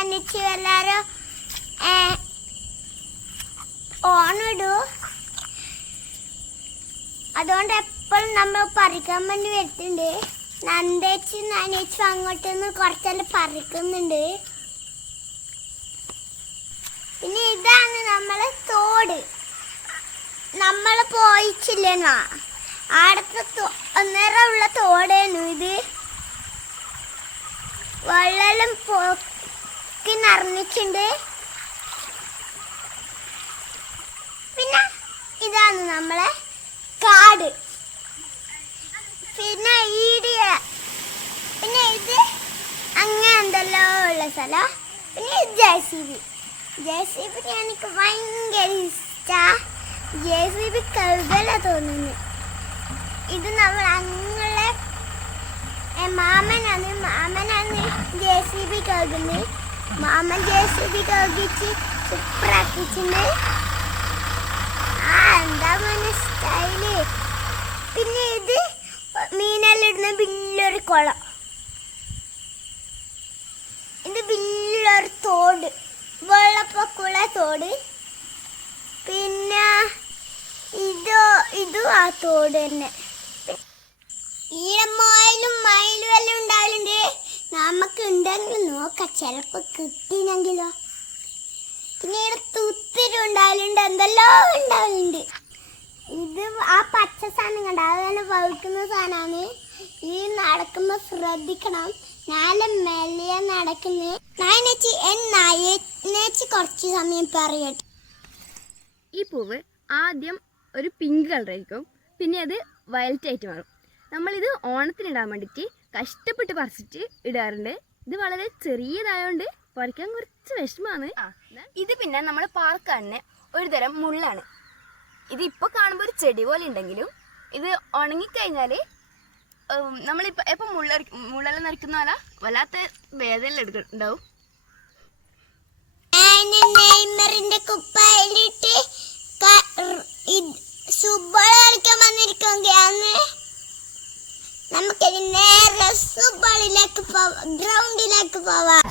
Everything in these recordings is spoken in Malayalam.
നനച്ച് എല്ലാരും ഓണിടൂ അതുകൊണ്ട് എപ്പോഴും നമ്മൾ പറിക്കാൻ വേണ്ടി വരുന്നുണ്ട് നന്ദേച്ച് നനച്ചു അങ്ങോട്ട് നിന്ന് കുറച്ചെല്ലാം പറിക്കുന്നുണ്ട്. പിന്നെ ഇതാണ് നമ്മളെ തോട്. നമ്മൾ പോയിച്ചില്ലെന്നാ ആടത്തെ നിറമുള്ള തോടേനു ഇത്. വെള്ളം പൊക്കി നിറഞ്ഞിട്ടുണ്ട്. പിന്നെ ഇതാണ് നമ്മളെ കാട്. പിന്നെ ഈടിയ പിന്നെ ഇത് അങ്ങനെ എന്തല്ലോ ഉള്ള സ്ഥലം. പിന്നെ J C B. J C B എനിക്ക് ഭയങ്കര ഇഷ്ടമാണ് ജെ സി ബി കഴുകല തോന്നുന്നു. ഇത് നമ്മൾ അങ്ങനെ മാമനാണ്. മാമനാണ് ജെ സി ബി കഴുകുന്നത് മാമൻ ജെ സൂപ്പറാക്കിച്ചിട്ടുണ്ട് ആ സ്റ്റൈൽ പിന്നെ ഇത് മീനെല്ലാം ഇടുന്ന വലിയൊരു കുളം ഇത് വലിയൊരു തോട് വെള്ളപ്പൊക്കുള്ള തോട് പിന്നെ ഇതോ ഇതും ആ തോട് തന്നെ ഈ നമുക്ക് നോക്ക ചിലപ്പോ കിട്ടിനെങ്കിലോ പിന്നെ ഇവിടെ തുത്തിരി ഉണ്ടാവലുണ്ട് എന്തെല്ലോ ഉണ്ടാവലുണ്ട്. ഇത് ആ പച്ച സാധനം കണ്ട? അതുപോലെ വഴുക്കുന്ന സാധനമാണ്. ഈ നടക്കുമ്പോ ശ്രദ്ധിക്കണം. നാല് മെല്ലിയ നടക്കുന്നത് നായനേച്ചി എന്നേച്ചി കുറച്ച് സമയം പറയട്ടെ. ഈ പൂവ് ആദ്യം ഒരു പിങ്ക് കളറായിരിക്കും. പിന്നെ അത് വയലറ്റ് ആയിട്ട് മാറും. നമ്മളിത് ഓണത്തിന് ഇടാൻ വേണ്ടിയിട്ട് കഷ്ടപ്പെട്ട് പറിച്ചിട്ട് ഇടാറുണ്ട്. ഇത് വളരെ ചെറിയതായോണ്ട് പറിക്കാൻ കുറച്ച് വിഷമാണ്. ഇത് പിന്നെ നമ്മൾ പാർക്കാടിന് ഒരു തരം മുള്ളാണ്. ഇത് ഇപ്പോൾ കാണുമ്പോൾ ഒരു ചെടി പോലെ ഉണ്ടെങ്കിലും ഇത് ഉണങ്ങിക്കഴിഞ്ഞാൽ നമ്മളിപ്പോൾ എപ്പോൾ മുള്ള മുള്ളെല്ലാം നരക്കുന്ന പോലെ വല്ലാത്ത വേദന എടുക്കുന്നുണ്ടാവും കുപ്പായിലിട്ട് ഫുട്ബോൾ കളിക്കാൻ നമുക്കിനി നേരെ ഫുട്ബോളിലേക്ക് പോവാം. ഗ്രൗണ്ടിലേക്ക് പോവാം.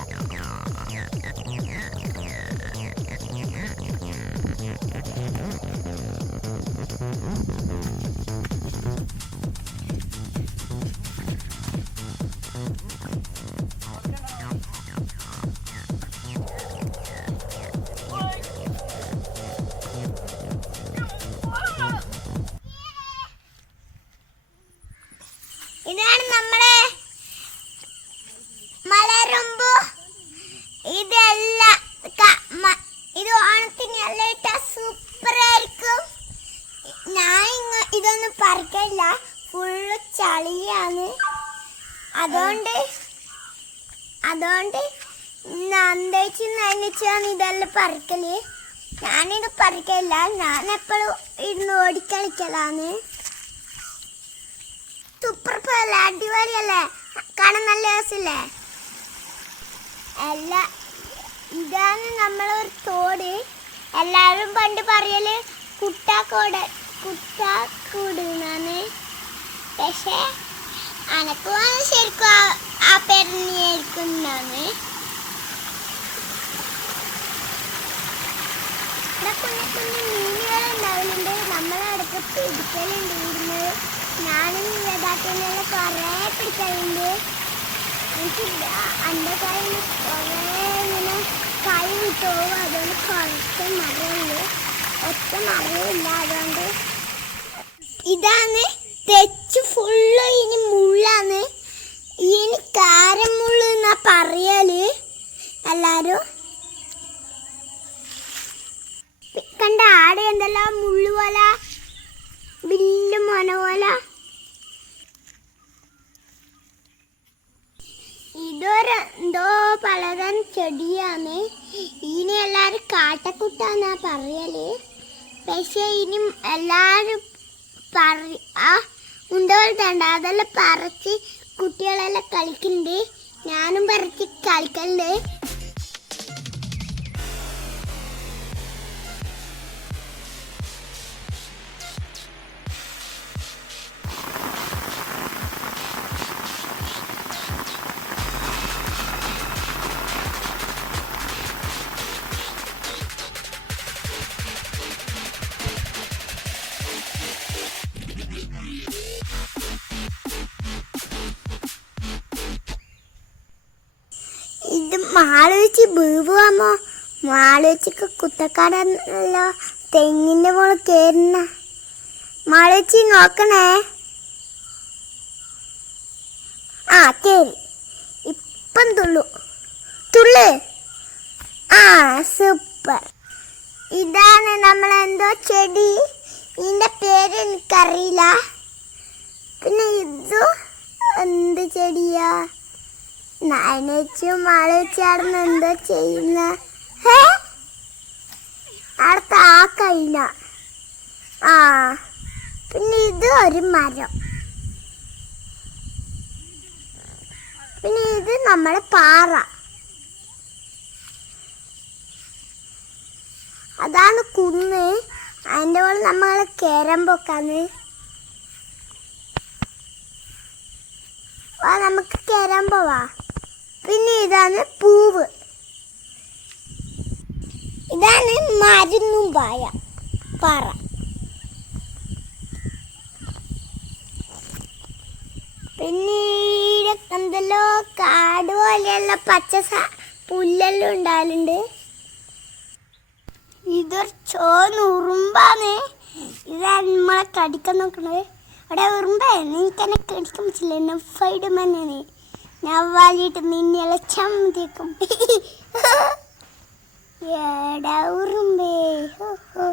ഇതാണ് നമ്മളെ മലരുമ്പു. ഇതെല്ലാം ഇത് ഓണത്തിന് എല്ലാം ഇട്ട സൂപ്പർ ആയിരിക്കും ഞാൻ ഇതൊന്നും പറിക്കില്ല ഫുള്ള് ചളിയാണ്. അതുകൊണ്ട് അതുകൊണ്ട് നന്ദേച്ചി നനച്ചാണ് ഇതെല്ലാം പറിക്കൽ. ഞാനിത് പറിക്കില്ല ഞാൻ എപ്പോഴും ഇരുന്ന് ഓടിക്കളിക്കലാണ് സൂപ്പർ പോലെ അടിപൊളിയല്ലേ? കാണാൻ നല്ല രസമില്ലേ? അല്ല ഇതാണ് നമ്മളൊരു തോട്. എല്ലാവരും പണ്ട് പറയൽ കുട്ടാക്കോട് കുട്ടാക്കൂട് എന്നാണ്. പക്ഷേ അനക്ക് ശരിക്കും ആ- പേരിനെയായിരിക്കും എന്നാണ്. ഇവിടെ കുഞ്ഞു കുഞ്ഞു മീനുകൾ ഉണ്ടാവലുണ്ട് നമ്മളടക്ക് ഇരുന്നത് ഞാനും യഥാർത്ഥത്തിനെല്ലാം കുറേ പിടിക്കലുണ്ട് എനിക്ക് അന്റെ കയ്യിൽ കുറേ ഇങ്ങനെ കൈ വിട്ടുപോകും അതുകൊണ്ട് കുറച്ച് മരമുള്ളൂ ഒറ്റ അതുകൊണ്ട് ഇതാണ് തെച്ച് ഫുള്ള് ഇനി മുള്ളാണ്. ഇനി കാരമുള്ളു എന്നാ പറയൽ? എല്ലാരും? കണ്ട ആടെ എന്തെല്ലാം മുള്ളു പോലെ ബില്ല് മന പോലെ ഇതൊരു എന്തോ പലതരം ചെടിയാണ് ഇനി എല്ലാവരും കാട്ടക്കുട്ടാന്നാ പറയൽ. പക്ഷെ ഇനി എല്ലാവരും പറ ആ ഉണ്ടോളുണ്ട് അതെല്ലാം പറിച്ച് കുട്ടികളെല്ലാം കളിക്കുന്നുണ്ട് ഞാനും പറിച്ച് കളിക്കലുണ്ട് മാളുവെച്ച് ബീവുവാമോ മാളുവെച്ചക്ക് കുത്തക്കാടല്ലോ തെങ്ങിന്റെ മോൾ കേറുന്ന. മാളുവെച്ച് നോക്കണേ. ആ കേറി. ഇപ്പം തുള്ളു. തുള്ളു. ആ സൂപ്പർ. ഇതാണ് നമ്മൾ എന്തോ ചെടി. ഇതിന്റെ പേര് എനിക്കറിയില്ല. പിന്നെ ഇത് എന്ത് ചെടിയാ? നനച്ചും മഴച്ചാടുന്ന എന്തോ ചെയ്യുന്ന? അടുത്ത ആ കഴിഞ്ഞ ആ. പിന്നെ ഇത് ഒരു മരം. പിന്നെ ഇത് നമ്മുടെ പാറ. അതാണ് കുന്ന്. അതിന്റെ പോലെ നമ്മൾ കയറാൻ പോക്കാന്ന് വാ നമുക്ക് കയറാൻ പോവാ. പിന്നെ ഇതാണ് പൂവ്. ഇതാണ് മരുന്നും പായ പാറ. പിന്നീട് എന്തല്ലോ കാട് പോലെയുള്ള പച്ച പുല്ലെല്ലാം ഉണ്ടാകലുണ്ട് ഇതൊരു ചോന്ന് ഉറുമ്പാണ് ഇതാണ് നമ്മളെ കടിക്കാൻ നോക്കണത്. അവിടെ ഉറുമ്പേ നിനക്ക് എന്നെ കടിക്കാൻ പറ്റില്ല. എന്നെ ഫൈഡുമെന്നാണ് ഞാൻ വാലിയിട്ട് നിന്നെ ചമ്മതിക്കും എടാ ഉറുമ്പേ ഹോ, ഹോ.